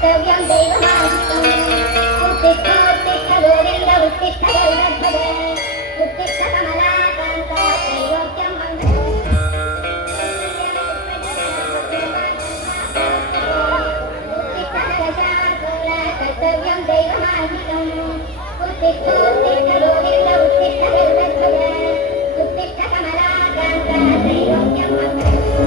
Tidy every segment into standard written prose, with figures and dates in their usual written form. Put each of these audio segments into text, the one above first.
कर्तव्यं दैवमादित्यं उत्तिष्ठ उत्तिष्ठ गोविन्द उत्तिष्ठ गरुडध्वज उत्तिष्ठ कमलाकान्त त्रैलोक्यं मङ्गलम् उत्तिष्ठ नरशार्दूल कर्तव्यं दैवमादित्यं उत्तिष्ठ उत्तिष्ठ गोविन्द उत्तिष्ठ गरुडध्वज उत्तिष्ठ कमलाकान्त त्रैलोक्यं मङ्गलम्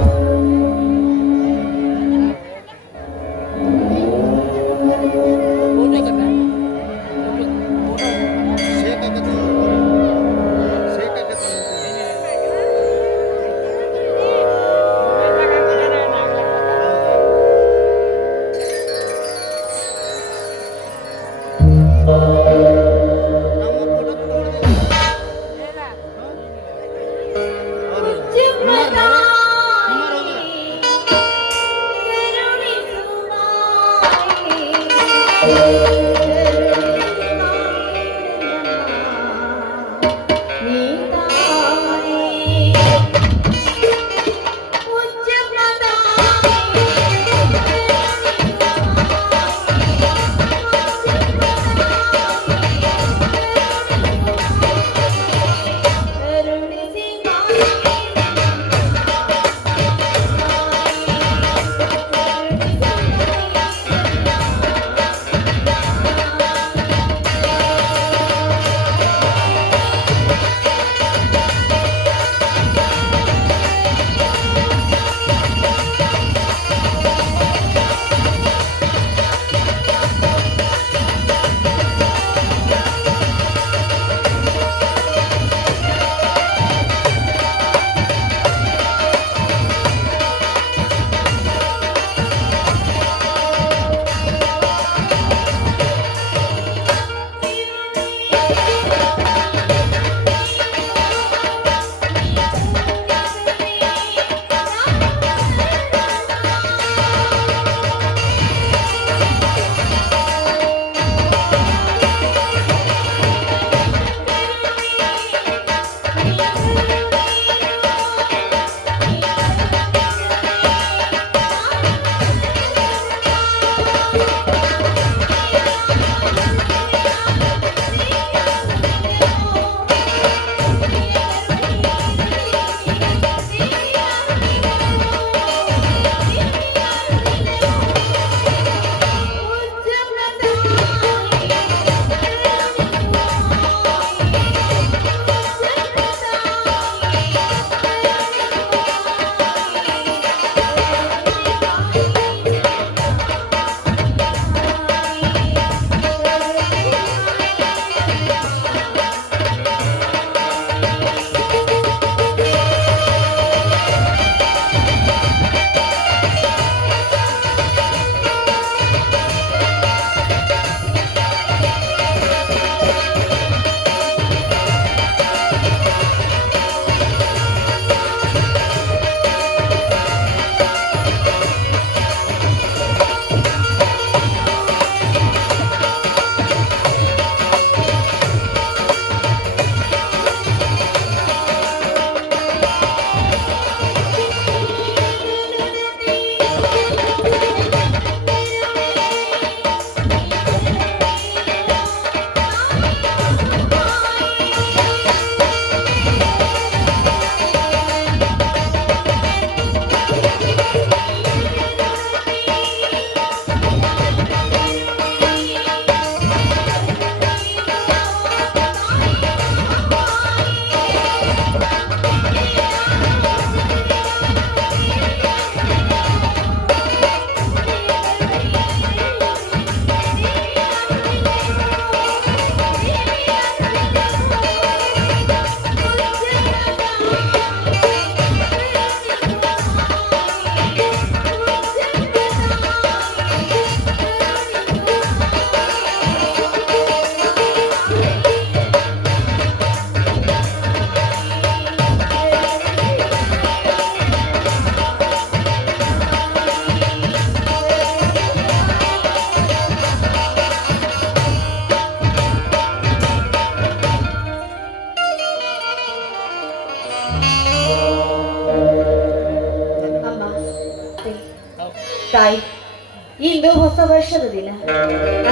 ಇಂದು ಹೊಸ ವರ್ಷದ ದಿನ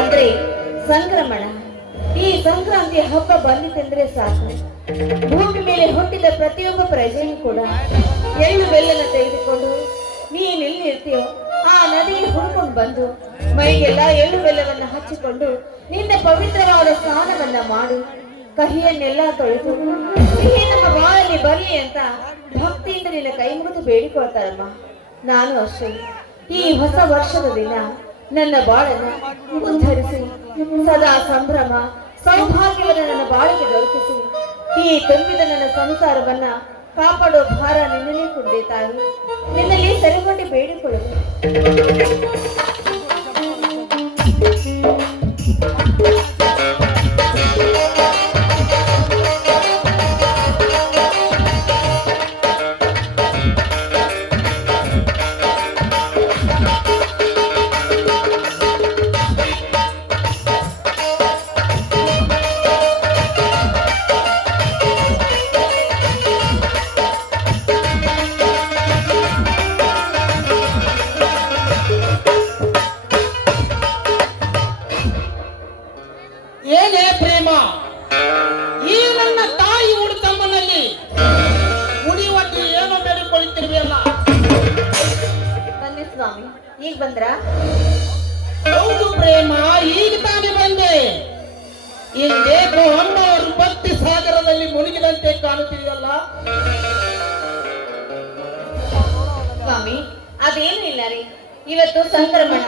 ಅಂದ್ರೆ ಸಂಕ್ರಮಣ. ಈ ಸಂಕ್ರಾಂತಿ ಹಬ್ಬ ಬಂದಿತೆಂದ್ರೆ ಸಾಕು, ಭೂಮಿ ಮೇಲೆ ಹುಟ್ಟಿದ ಪ್ರತಿಯೊಬ್ಬ ಪ್ರಜೆಯೂ ಕೂಡ ಎಳ್ಳು ಬೆಲ್ಲನ ತೆಗೆದುಕೊಂಡು ನೀನೆಲ್ಲಿ ಇರ್ತೀಯೋ ಆ ನದಿಗೆ ಹುಡ್ಕೊಂಡು ಬಂದು ಮೈಗೆಲ್ಲ ಎಳ್ಳು ಬೆಲ್ಲವನ್ನ ಹಚ್ಚಿಕೊಂಡು ನಿನ್ನ ಪವಿತ್ರವಾದ ಸ್ನಾನವನ್ನ ಮಾಡು, ಕಹಿಯನ್ನೆಲ್ಲ ತೊಳೆದು ಸಿಹಿ ನಮ್ಮ ಬಾಯಲ್ಲಿ ಬರಲಿ ಅಂತ ಭಕ್ತಿಯಿಂದ ನಿನ್ನ ಕೈ ಮುಗಿದು ಬೇಡಿಕೊಳ್ತಾರಮ್ಮ. ನಾನು ಅಷ್ಟೇ ಈ ಹೊಸ ವರ್ಷದ ದಿನ ನನ್ನ ಬಾಳನ್ನ ಉದ್ಧರಿಸಿ ಸದಾ ಸಂಭ್ರಮ ಸೌಭಾಗ್ಯವನ್ನು ನನ್ನ ಬಾಳಿಗೆ ದೊರಕಿಸಿ ಈ ತುಂಬಿದ ನನ್ನ ಸಂಸಾರವನ್ನ ಕಾಪಾಡೋ ಭಾರ ನಿನ್ನಲ್ಲಿ ಕುಂದೆ ತಾಯಿ, ನಿನ್ನಲ್ಲಿ ಸರಿಗೊಂಡು ಬೇಡಿಕೊಳ್ಳುವೆ. ಏನೇ ಪ್ರೇಮ, ಈ ನನ್ನ ತಾಯಿ ಉಡುತಮ್ಮನಲ್ಲಿ ಉಳಿಯುವಂತೆ ಏನೋ ಬೇಡಿಕೊಳ್ಳುತ್ತಿರುವೆಯಲ್ಲ? ಬನ್ನಿ ಸ್ವಾಮಿ, ಈಗ ಬಂದ್ರ? ಹೌದು ಪ್ರೇಮ, ಈಗ ತಾನೇ ಬಂದೆ. ಇಂದೇಕೋ ಅಮ್ಮವರು ಭಕ್ತಿ ಸಾಗರದಲ್ಲಿ ಮುಳುಗಿದಂತೆ ಕಾಣುತ್ತಿದೆಯಲ್ಲ? ಸ್ವಾಮಿ, ಅದೇನು ಇಲ್ಲ ರೀ, ಇವತ್ತು ಸಂಕ್ರಮಣ,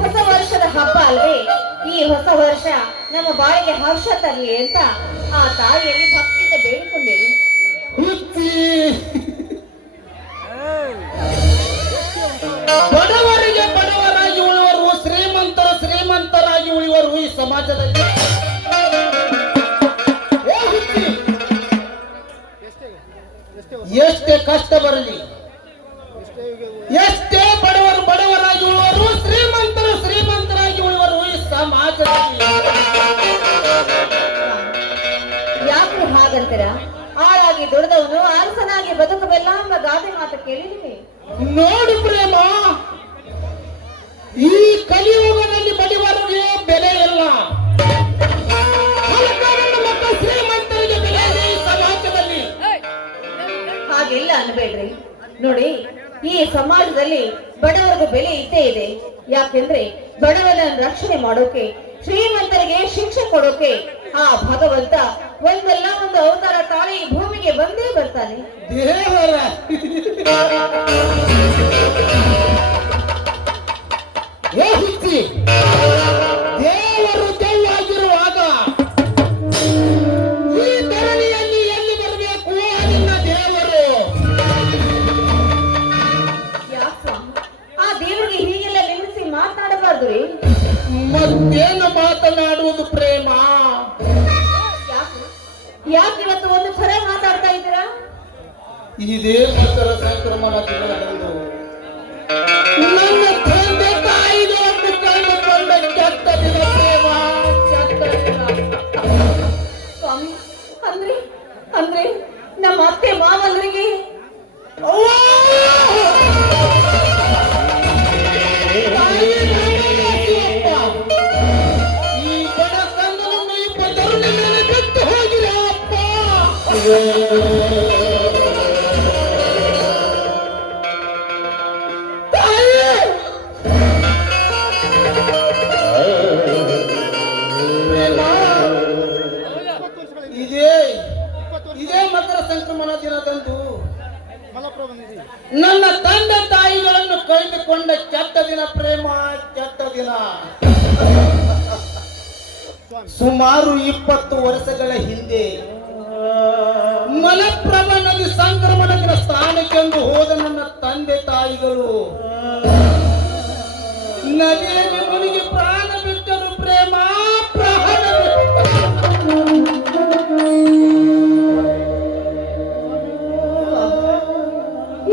ಹೊಸ ವರ್ಷದ ಹಬ್ಬ ಅಲ್ವೇ? ಈ ಹೊಸ ವರ್ಷ ನಮ್ಮ ಬಾಯಿಗೆ ಹರ್ಷ ತರಲಿ ಅಂತ ಆ ತಾಯಿಯಲ್ಲಿ ಭಕ್ತಿಯಿಂದ ಬೇಡಿಕೊಂಡಿರಿ. ಹುಚ್ಚಿ, ಬಡವರಿಗೆ ಬಡವರಾಗಿ ಉಳಿಯುವರು, ಶ್ರೀಮಂತರು ಶ್ರೀಮಂತರಾಗಿ ಉಳಿಯುವರು ಈ ಸಮಾಜದಲ್ಲಿ. ಏ ಹುಚ್ಚಿ, ಎಷ್ಟೇ ಕಷ್ಟ ಬರಲಿ, ಎಷ್ಟೇ ಬಡವರು ಬಡವರಾಗಿ ಉಳಿಯುವರು, ಶ್ರೀಮಂತರು ಶ್ರೀಮಂತರಾಗಿ ಉಳಿಯುವರು ಈ ಸಮಾಜದಲ್ಲಿ. ಯಾಕೆ ಹಾಗಂತೀರ? ಆಳಾಗಿ ದುಡಿದವನು ಅರಸನಾಗಿ ಬದುಕಬಲ್ಲ ಎಂಬ ಗಾದೆ ಮಾತು ಕೇಳಿದೀನಿ. ನೋಡು ಪ್ರೇಮ, ಈ ಕಲಿಯುಗದಲ್ಲಿ ಬಡವರಿಗೆ ಬೆಲೆ ಇಲ್ಲ, ಹಣಕಾರನ ಮತ್ತು ಶ್ರೀಮಂತರಿಗೆ ಬೆಲೆ ಇದೆ ಈ ಸಮಾಜದಲ್ಲಿ. ಹಾಗೆಲ್ಲ ಅನ್ಬೇಡ್ರಿ. ನೋಡಿ, ಈ ಸಮಾಜದಲ್ಲಿ ಬಡವರಿಗೂ ಬೆಲೆ ಇದ್ದೇ ಇದೆ. ಯಾಕೆಂದ್ರೆ ಬಡವರನ್ನು ರಕ್ಷಣೆ ಮಾಡೋಕೆ, ಶ್ರೀಮಂತರಿಗೆ ಶಿಕ್ಷೆ ಕೊಡೋಕೆ ಆ ಭಗವಂತ ಒಂದಲ್ಲ ಒಂದು ಅವತಾರ ತಾಳಿ ಭೂಮಿಗೆ ಬಂದೇ ಬರ್ತಾನೆ. ದೇವರ ಏ ಹುಚ್ಚಿ, ದೇವರು ದೆವ್ವಾಗಿರುವಾಗ ಈ ಧರಣಿಯಲ್ಲಿ ಎಲ್ಲಿ ಬರಬೇಕು ನಿನ್ನ ದೇವರು? ಯಾಕೆ ಸ್ವಾಮಿ, ಆ ದೇವರಿಗೆ ಹೀಗೆಲ್ಲ ನಿಲ್ಲಿಸಿ ಮಾತನಾಡಬಾರ್ದು ರೀ. ಮತ್ತೇನು ಮಾತನಾಡುವುದು ಪ್ರೇಮ? ಯಾಕೆ ಇವತ್ತು ಒಂದು ಥರ ಮಾತಾಡ್ತಾ ಇದ್ದೀರಾ? ಇದೇ ಮಕರ ಸಂಕ್ರಮಣ ದಿನದಂದು ನನ್ನ ತಂದೆ ತಾಯಿಗಳನ್ನು ಕಂಡುಕೊಂಡ ಕೆಟ್ಟ ದಿನ ಪ್ರೇಮ, ಕೆಟ್ಟ ದಿನ. ಸ್ವಾಮಿ, ಅಂದ್ರೆ ಅಂದ್ರೆ ನಮ್ಮ ಅತ್ತೆ ಮಾವಂದ್ರಿಗೆ ಅವ್ವ! ತಾಯಿ ಶಿವಪ್ಪ, ಈ ಬಡ ಕಂದನನ್ನು ಈ ಬಡವನ ಮೇಲೆ ಬಿಟ್ಟು ಹೋಗಿರ ಅಪ್ಪ. ಇದೇ ಮಕರ ಸಂಕ್ರಮಣ ದಿನದಂದು ನನ್ನ ತಂದೆ ತಾಯಿಗಳನ್ನು ಕಳೆದುಕೊಂಡ ಕೆಟ್ಟ ದಿನ ಪ್ರೇಮ, ಕೆಟ್ಟ ದಿನ. ಸುಮಾರು 20 ವರ್ಷಗಳ ಹಿಂದೆ ಮಲಪ್ರಭಾ ನದಿ ಸಂಕ್ರಮಣ ದಿನ ಸ್ಥಾನಕ್ಕೆಂದು ಹೋದ ನನ್ನ ತಂದೆ ತಾಯಿಗಳು ನದಿಯಲ್ಲಿ ಮುನಿಗೆ ಪ್ರಾಣ ಬಿಟ್ಟರು ಪ್ರೇಮ, ಪ್ರಾಣ ಬಿಟ್ಟರು.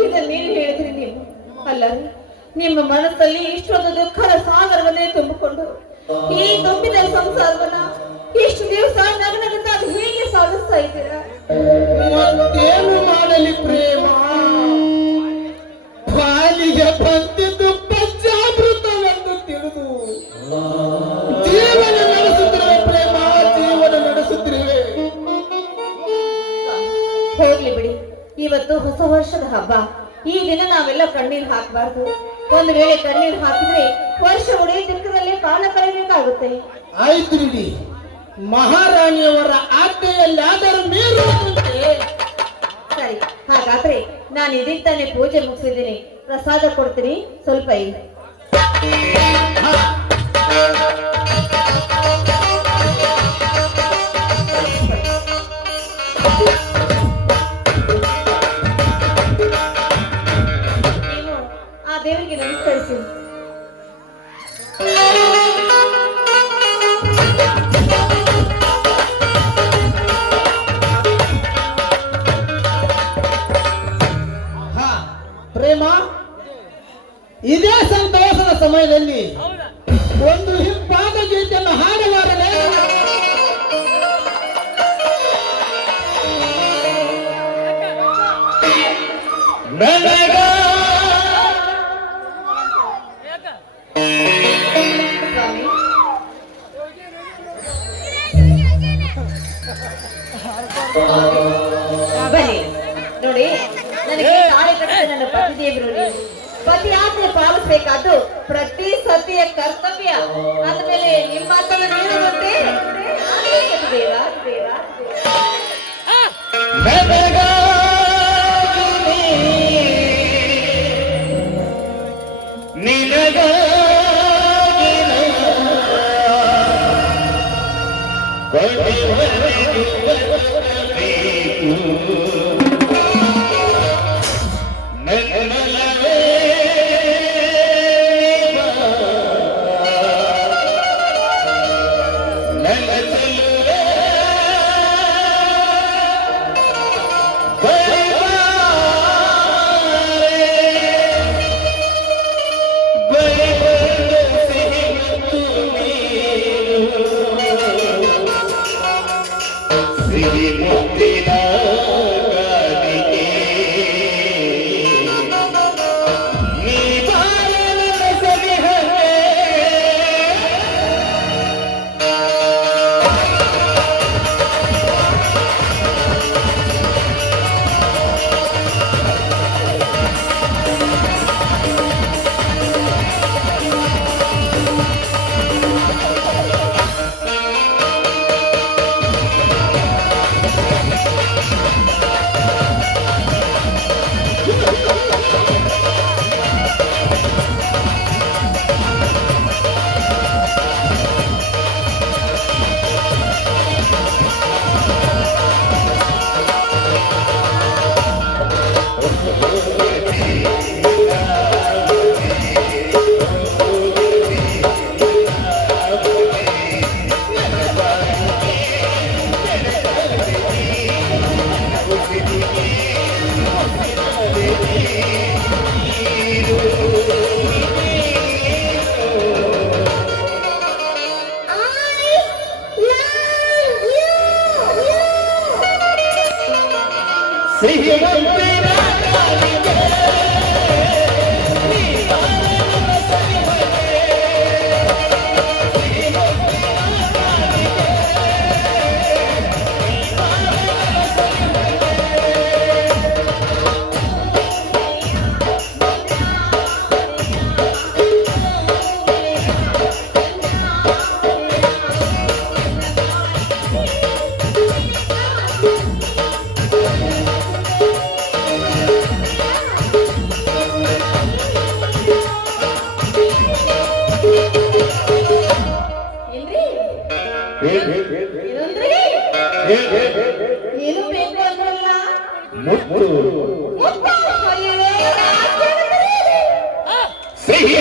ಈಗ ನೀನು ಹೇಳಿದ್ರಿ ನೀವು ಅಲ್ಲ, ನಿಮ್ಮ ಮನಸ್ಸಲ್ಲಿ ಇಷ್ಟೊಂದು ದುಃಖದ ಸಾಗರವನ್ನೇ ತುಂಬಿಕೊಂಡು ಈ ತುಂಬಿದ ಸಂಸಾರವನ್ನ ಇಷ್ಟು ದಿವಸ ನಗನಗುತ್ತಾ ಅದು ಹೇಗೆ ಸಾಗಿಸ್ತಾ ಇದ್ದೀರಾ? ಮತ್ತೇನು ಮಾಡಲಿ ಪ್ರೇಮ, ಪಾಲಿಗೆ ಬಂದಿದ್ದು ಪಂಚಾಮೃತ ಸಂತೋಷದ ಹಬ್ಬ. ಈ ದಿನ ನಾವೆಲ್ಲ ಕಣ್ಣೀರು ಹಾಕಬಾರ್ದು. ಒಂದು ವೇಳೆ ಕಣ್ಣೀರು ಹಾಕಿದ್ರೆ ವರ್ಷ ಉಡೇ ದುಃಖದಲ್ಲೇ ಕಾಲ ಕಳೆಯಬೇಕಾಗುತ್ತೆ. ಆಯ್ತು ಬಿಡಿ, ಮಹಾರಾಣಿಯವರ ಆಜ್ಞೆಯಲ್ಲಾದರೂ ಮೀರುವಂತೆ. ಸರಿ, ಹಾಗಾದ್ರೆ ನಾನು ಇದೀಗ ತಾನೇ ಪೂಜೆ ಮುಗಿಸಿದ್ದೀನಿ. ಪ್ರಸಾದ ಕೊಡ್ತೀನಿ, ಸ್ವಲ್ಪ ಇದೆ. ನೀವು ಆ ದೇವರಿಗೆ ನಮಸ್ಕರಿಸಿ. ಪ್ರೇಮ, ಇದೇ ಸಂತೋಷದ ಸಮಯದಲ್ಲಿ ಒಂದು ಹಿಂಪಾದ ಗೀತೆಯನ್ನು ಹಾಡಲಾರದೆ. ಸ್ವಾಮಿ, ಬನ್ನಿ ನೋಡಿ, ನನಗೆ ತಾಳಿ ಕಟ್ಟಿದ ನನ್ನ ಪತಿದೇವರು ನೀವು. ಪತಿ ಆಜ್ಞೆ ಪಾಲಿಸಬೇಕಾದ್ದು ಪ್ರತಿ ಸತಿಯ ಕರ್ತವ್ಯ. ಅಂದಮೇಲೆ ನಿಮ್ಮ ಮಾತನ್ನು ಮೀರುವಂತೆ ದೇವ ದೇವ ಏನು ಬೇಕು ಅಂದ್ರಲ್ಲ? ಸಿಹಿ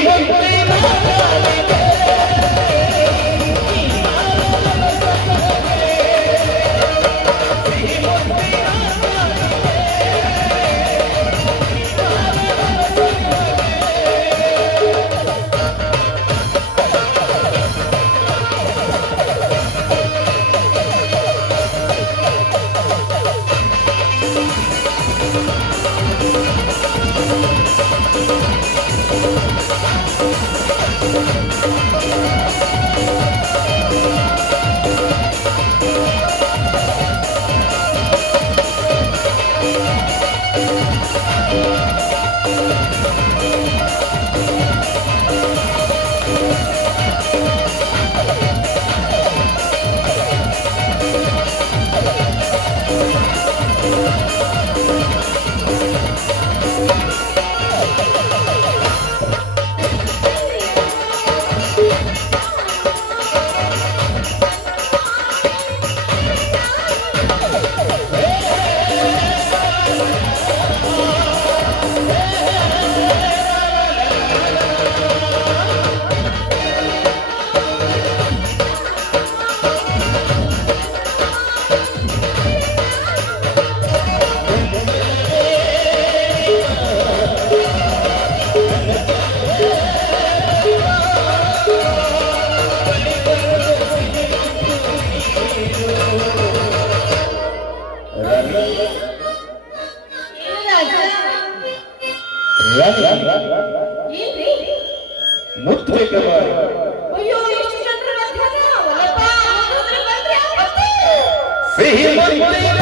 ಏನ್ರಿ? ಮುತ್ತೈತೆ ಬಾರಿ. ಅಯ್ಯೋ ಎಷ್ಟು ಜನರ ಮಧ್ಯಾಹ್ನ ಒಲಪ್ಪ ಮುಗಿದ್ರೆ ಬಂದ್ರೆ ಆವತ್ತು. ಸಿಹಿ ಮುತ್ತಿನ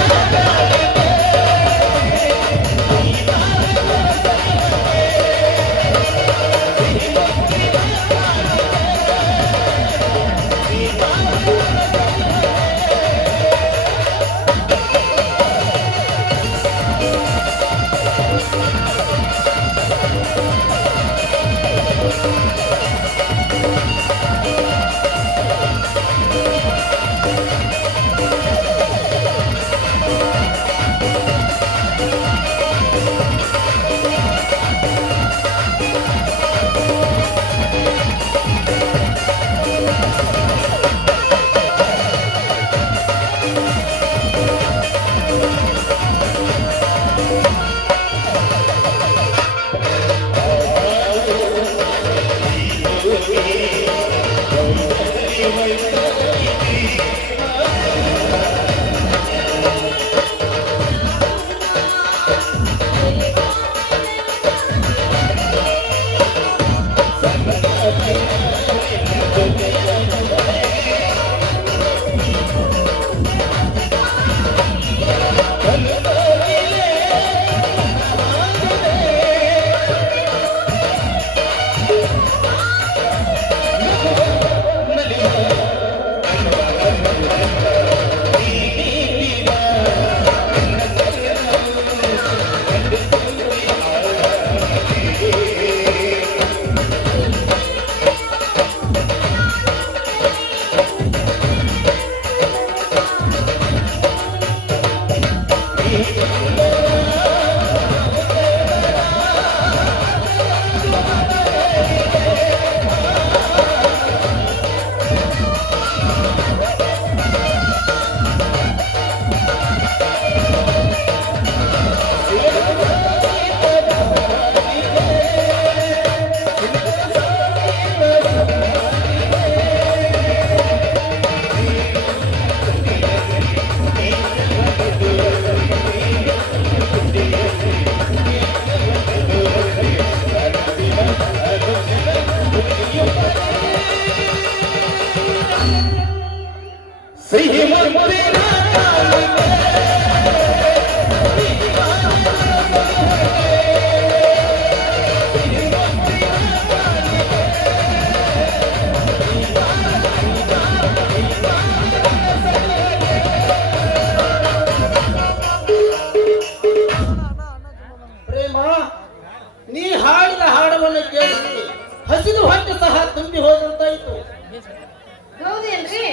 ಸಿಹಿ ಮುತ್ತಿನ ಪ್ರೇಮ, ನೀ ಹಾಡಿದ ಹಾಡವನ್ನು ಕೇಳಿಸಿ ಹಸಿದು ಹೊಟ್ಟೆ ಸಹ ತುಂಬಿ ಹೋದಂತಾಯಿತು. ಹೌದೇನ್ರಿ?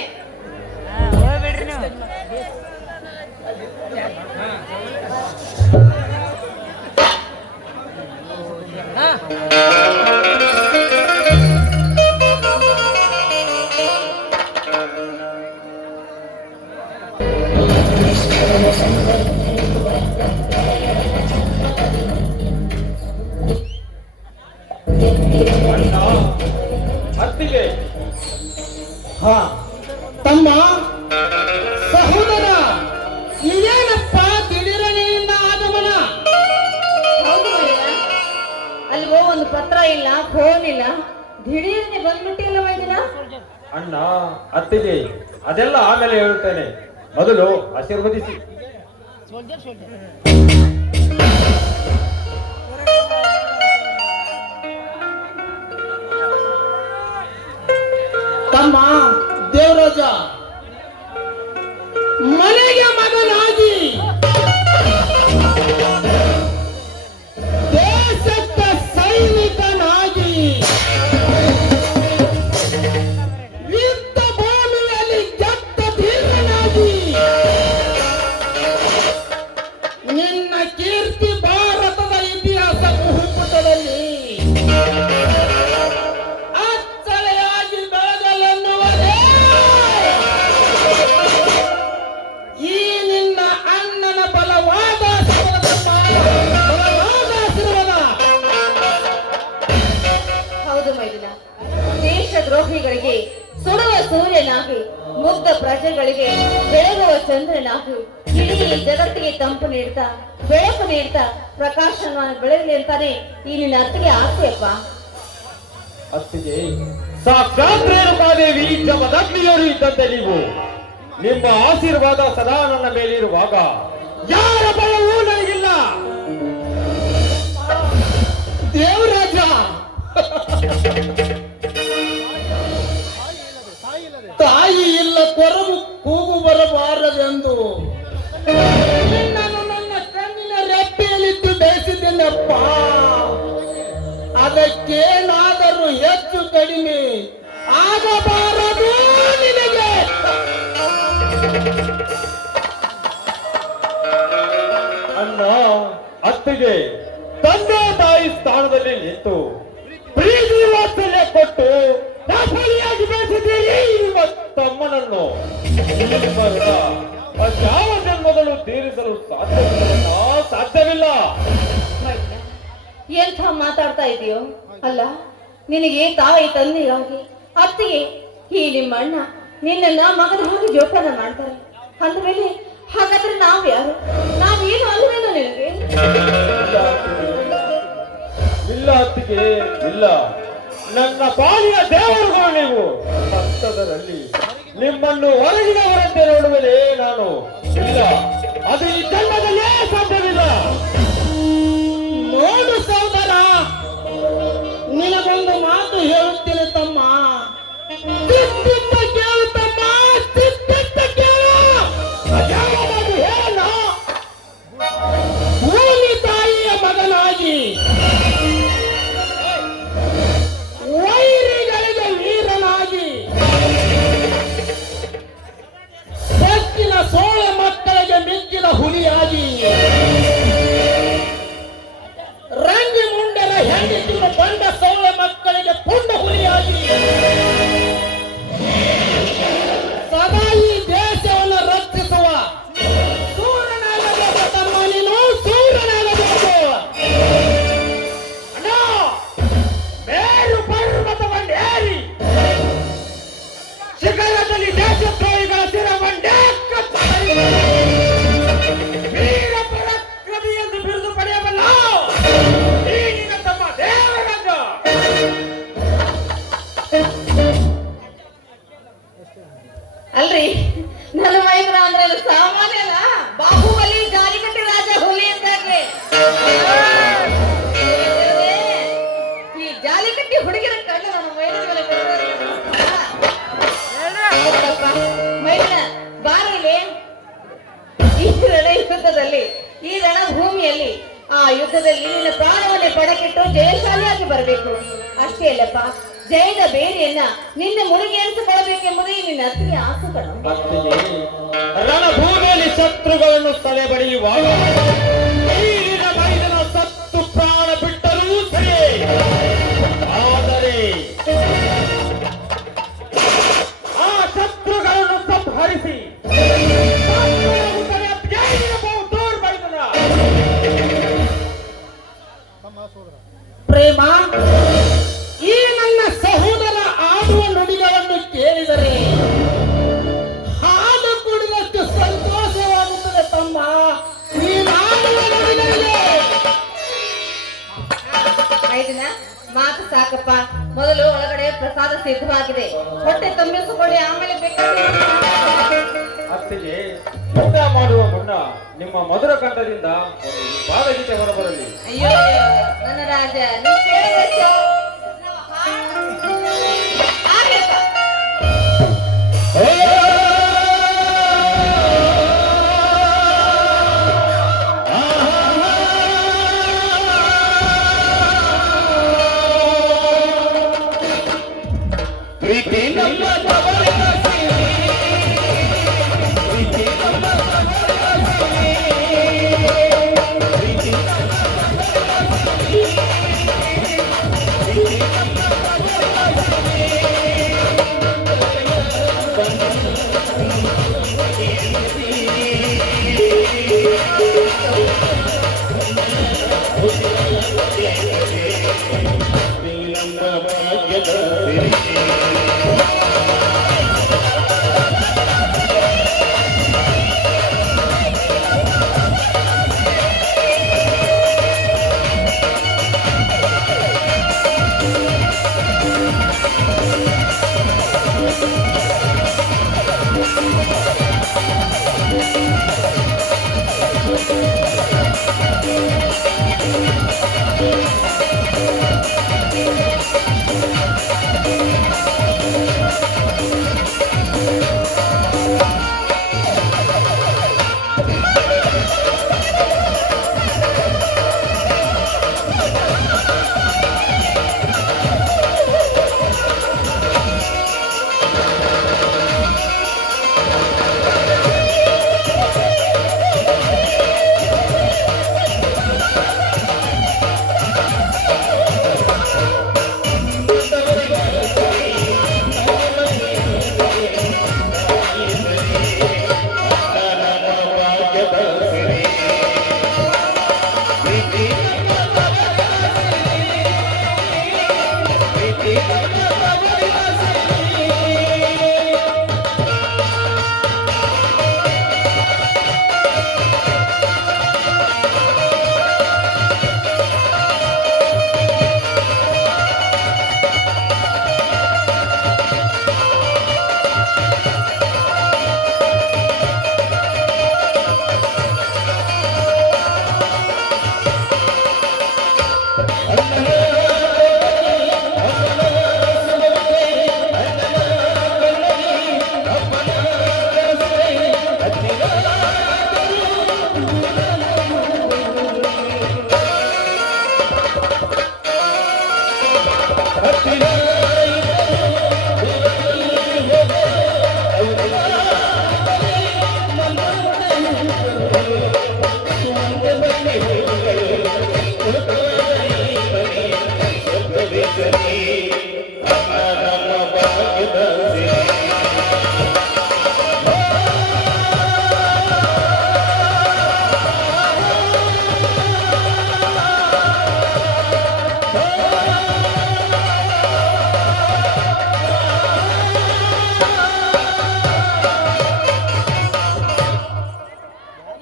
ಅತ್ತಿಗೆ ಹಾ ತಮ್ಮ, ಸಹೋದರ, ಇದೇನಪ್ಪ ದಿಢೀರನೆಯಿಂದ ಆಗಮನ? ಹೌದು ಮಯ್ಯ. ಅಲ್ವೋ ಒಂದು ಪತ್ರ ಇಲ್ಲ, ಫೋನ್ ಇಲ್ಲ, ದಿಢೀರ್ನೆ ಬಂದ್ಬಿಟ್ಟಿಲ್ಲ ವೈದ್ಯನ. ಅಣ್ಣ ಅತ್ತಿಗೆ ಅದೆಲ್ಲ ಆಮೇಲೆ ಹೇಳುತ್ತೇನೆ, ಮೊದಲು ಆಶೀರ್ವದಿಸಿ. ತಮ್ಮ ದೇವರಾಜ, ಮನೆಗೆ ಮಗನಾಗಿ ದೇಶದ ಸೈನಿಕನಾಗಿ ಯುದ್ಧ ಭೂಮಿಯಲ್ಲಿ ಗೆದ್ದ ಧೀರನಾಗಿ ನಿನ್ನ ಕೀರ್ತಿ ಭಾರತದ ಇತಿಹಾಸ ಮುಹುಪುಟದಲ್ಲಿ ಅಚ್ಚಳೆಯಾಗಿ ಬೆಳಗಲೆನ್ನುವುದೇ ಈ ನಿನ್ನ ಅಣ್ಣನ ಬಲವಾದ ಆಶೀರ್ವಾದ. ಹೌದು ಮೈದಿನ, ದೇಶದ್ರೋಹಿಗಳಿಗೆ ಸುಡುವ ಸೂರ್ಯನಾಗಿ, ಮುಗ್ಧ ಪ್ರಜೆಗಳಿಗೆ ಬೆಳಗುವ ಚಂದ್ರನಾಗಿ ಈ ಇಡೀ ಜಗತ್ತಿಗೆ ತಂಪು ನೀಡ್ತಾ ಬೆಳಕು ನೀಡ್ತಾ ಪ್ರಕಾಶವನ್ನು ಬೆಳಗಲಿ ಅಂತಾನೆ ಈ ನಿನ್ನ ಅತ್ತಿಗೆ ಆಸೆಯಪ್ಪ. ಅತ್ತಿಗೆ ಸಾಕ್ಷಾತ್ ರೇಣುಕಾದೇವಿ ಜಮದಗ್ನಿಯರು ಇದ್ದಂತೆ ನೀವು. ನಿಮ್ಮ ಆಶೀರ್ವಾದ ಸದಾ ನನ್ನ ಮೇಲಿರುವಾಗ ಯಾರ ಭಯವೂ ನನಗಿಲ್ಲ. ದೇವರಾಜ, ತಾಯಿ ಇಲ್ಲ ಕೊರಗು ಕೂಗು ಬರಬಾರದೆಂದು ನಿನ್ನನ್ನು ನನ್ನ ಕಣ್ಣಿನ ರೆಪ್ಪೆಯಲ್ಲಿದ್ದು ಬೆಳೆಸಿದ್ದೇನಪ್ಪ. ಅದಕ್ಕೇನಾದರೂ ಹೆಚ್ಚು ಕಡಿಮೆ ಆಗಬಾರದು ನಿನಗೆ. ಅಣ್ಣ, ಅತ್ತಿಗೆ ತಂದೆ ತಾಯಿ ಸ್ಥಾನದಲ್ಲಿ ನಿಂತು ಪ್ರೀತಿ ವಾತ್ಸಲ್ಯ ಕೊಟ್ಟು ದಾಸಲಿಯಾಗಿ ಬೆಳೆಸಿದ್ದೀರಿ ನಿಮ್ಮ ತಮ್ಮನನ್ನು. ನಿಮ್ಮ ಋಣ ಯಾವ ಜನ್ಮದಲ್ಲೂ ತೀರಿಸಲು ಸಾಧ್ಯವಿಲ್ಲ. ಎಂಥ ಮಾತಾಡ್ತಾ ಇದೆಯೋ ಅಲ್ಲ. ನಿನಗೆ ತಾಯಿ ತಂದೆಯಾಗಿ ಅತ್ತಿಗೆ ಈ ನಿಮ್ಮ ಅಣ್ಣ ನಿನ್ನ ಮಗನ ಹಾಗೆ ಜೋಪಾನ ಮಾಡ್ತಾರೆ ಅಂದಮೇಲೆ ಹಾಗಾದ್ರೆ ನಾವ್ ಯಾರು? ನಾವೇನು ಅಲ್ವೇನೋ ನಿನಗೆ? ಇಲ್ಲ ಅತ್ತಿಗೆ, ಇಲ್ಲ. ನನ್ನ ಪಾಲಿನ ದೇವರುಗಳು ನೀವು. ಹತ್ತದರಲ್ಲಿ ನಿಮ್ಮನ್ನು ಹೊರಗಿನವರಂತೆ ನೋಡುವುದೇ ನಾನು. ಇಲ್ಲ, ಅದು ಈ ಜನ್ಮದಲ್ಲೇ ಸಾಧ್ಯವಿಲ್ಲ. ನೋಡು ಸಹೋದರ, ನಿನಗೊಂದು ಮಾತು ಹೇಳುತ್ತೇನೆ ತಮ್ಮ. ಚಿತ್ತಿತ್ತ ಕೇಳು ತಮ್ಮ, ಚಿತ್ತಿತ್ತ ಕೇಳು. ಅದ್ಯಾವುದು ಹೇಳು? ಭೂಮಿ ತಾಯಿಯ ಮಗನಾಗಿ ವೈರಿಗಳಿಗೆ ವೀರನಾಗಿ ಸತ್ತಿನ ಸೋಳೆ ಮಕ್ಕಳಿಗೆ ಮಿಕ್ಕಿದ ಹುಲಿಯಾಗಿ ರಂಗಿ ಮುಂಡರ ಹೆಂಡತಿನ ಬಂಡ ಸೌಳೆ ಮಕ್ಕಳಿಗೆ ಪುಂಡ ಹುಲಿಯಾಗಿ ಸದಾ ಈ ದೇಶವನ್ನು ರಕ್ಷಿಸುವ ಸೂರ್ಯನಾಗಬೇಕು ತಮ್ಮ, ನೀನು ಸೂರ್ಯನಾಗಬೇಕು. ಅಣ್ಣ, ಮೇರು ಪರ್ವತವನ್ನೇರಿ ಶಿಖರದಲ್ಲಿ ದೇಶದ್ರೋಹಿಗಳ ಶಿರವನ್ನೇ ಕತ್ತರಿಸಿ ವೀರ ಪರಾಕ್ರಮಿ ಎಂದು ಬಿರುದು ಪಡೆಯಬಲ್ಲ ಈ ನಿನ್ನ ತಮ್ಮ ದೇವರಾಜ. ಅಲ್ರಿ, ನನ್ನ ಮೈದ್ರ ಅಂದ್ರೆ ಅದು ಸಾಮಾನ್ಯನ ಬಾಹುಬಲಿ ಜಾಲಿಕಟ್ಟಿ ರಾಜ ಹುಲಿ ಅಂತಾಗ್ಲಿ. ಈ ಜಾಲಿಕಟ್ಟಿ ಹುಡುಗಿರ ಕಣ್ಣು ನನ್ನ ಮೈದ್ರ ಮೇಲೆ ಮೈದ್ರ ಬಾರಲಿ. ಈ ಯುದ್ಧದಲ್ಲಿ, ಈ ರಣಭೂಮಿಯಲ್ಲಿ, ಆ ಯುದ್ಧದಲ್ಲಿ ನಿನ್ನ ಪ್ರಾಣವನ್ನೇ ಪಡಕಿಟ್ಟು ಜಯಶಾಲಿಯಾಗಿ ಬರಬೇಕು. ಅಷ್ಟೇ ಅಲ್ಲಪ್ಪ, ಜಯದ ಬೇರೆಯನ್ನ ನಿನ್ನ ಮುಡಿಗೆ ಎನಿಸಿಕೊಳ್ಳಬೇಕೆಂಬುದೇ ನಿನ್ನ ಅತ್ತಿಗೆ ಆಸೆ ಕಣ. ಅತ್ತಿಗೆ, ರಣಭೂಮಿಯಲ್ಲಿ ಶತ್ರುಗಳನ್ನು ತಲೆ ಬಡಿಯುವಾಗ ಈಗಿನ ಮೈದನ ಸತ್ತು ಪ್ರಾಣ ಬಿಟ್ಟರೂ ಸರಿ. ಆದರೆ ಆ ಶತ್ರುಗಳನ್ನು ಸಂಹರಿಸಿ ಪ್ರೇಮ, ಈ ನನ್ನ ಸಹೋದರ ಆಡುವ ನುಡಿಗಳನ್ನು ಕೇಳಿದರೆ ಹಾಲು ಕುಡಿದಷ್ಟು ಸಂತೋಷವಾಗುತ್ತದೆ ತಮ್ಮ. ನೀನಾಡುವ ನುಡಿಗಳಿಗೆ ಐದಿನ ಮಾತು ಸಾಕಪ್ಪ. ಮೊದಲು ಒಳಗಡೆ ಪ್ರಸಾದ ಸಿದ್ಧವಾಗಿದೆ, ಹೊಟ್ಟೆ ತುಂಬಿಸಿಕೊಳ್ಳಿ, ಆಮೇಲೆ ಬೇಕಾದ್ರೆ ಅತ್ತಿಗೆ, ಯುದ್ಧ ಮಾಡುವ ಮುನ್ನ ನಿಮ್ಮ ಮಧುರ ಕಂಠದಿಂದ ಒಂದು ಭಾವಗೀತೆ ಹೊರಬರಲಿ. ಅಯ್ಯೋ ನನ್ನ ರಾಜ, ನೀನ್ ಕೇಳಬೇಕು. ಆಗ್ಲಪ್ಪ. ಪ್ರೀತಿ ನಮ್ಮ ಜವಳಿನ ಸಿರಿ, ಪ್ರೀತಿ ನಮ್ಮ ಜವಳಿನ ಸಿರಿ, ಪ್ರೀತಿ ನಮ್ಮ ಜವಳಿನ ಸಿರಿ, ಪ್ರೀತಿ ನಮ್ಮ ಜವಳಿನ ಸಿರಿ.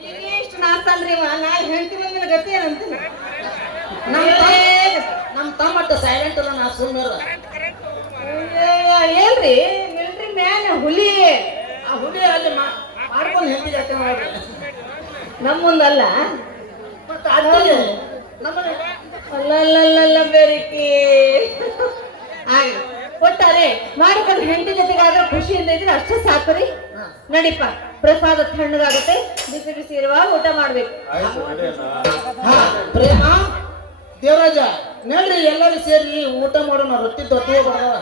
ಈಗ ಎಷ್ಟು ನಾಸ್ತನ್ರಿ ನಾ ಹೆಂಡತಿ ಬಂದಿನ ಗತಿ ಏನಂತ ನಮ್ಮ ತಮ್ಮಟ್ಟ ಸೈಲೆಂಟ್ ಅಲ್ಲ ನಾ ಸುಮ್ಮನೆ ಏನ್ರಿ ಮಿಲ್ಟ್ರಿ ಮ್ಯಾನ್ ಹುಲಿ ಆ ಹುಲಿ ಅಲ್ಲಿ ಮಾಡ್ಕೊಂಡು ಹೆಂಡಿಗೆ ನೋಡ್ರಿ ನಮ್ಮ ಮುಂದಲ್ಲ ಮತ್ತೆ ಅದೇ ನಮ್ಮನೆ ಅಲ್ಲಲ್ಲಲ್ಲ ಬೇರಿಕಿ ಆಗ ಒಟ್ಟಾರೆ ಮಾಡಿಕೊಂಡು ಹೆಂಡತಿ ಜೊತೆಗಾದ್ರೆ ಖುಷಿಯಿಂದ ಇದ್ರೆ ಅಷ್ಟೇ ಸಾಕು ರೀ ನಡಿಪ ಪ್ರಸಾದ ತಣ್ಣಗಾಗುತ್ತೆ ಬಿಸಿ ಬಿಸಿ ಇರುವಾಗ ಊಟ ಮಾಡ್ಬೇಕು ಹಾ ಪ್ರೇಮ ದೇವರಾಜ ನೋಡ್ರಿ ಎಲ್ಲರೂ ಸೇರಿ ಊಟ ಮಾಡೋಣ ರೊಟ್ಟಿ ತೊಟ್ಟು ಬರೋಣ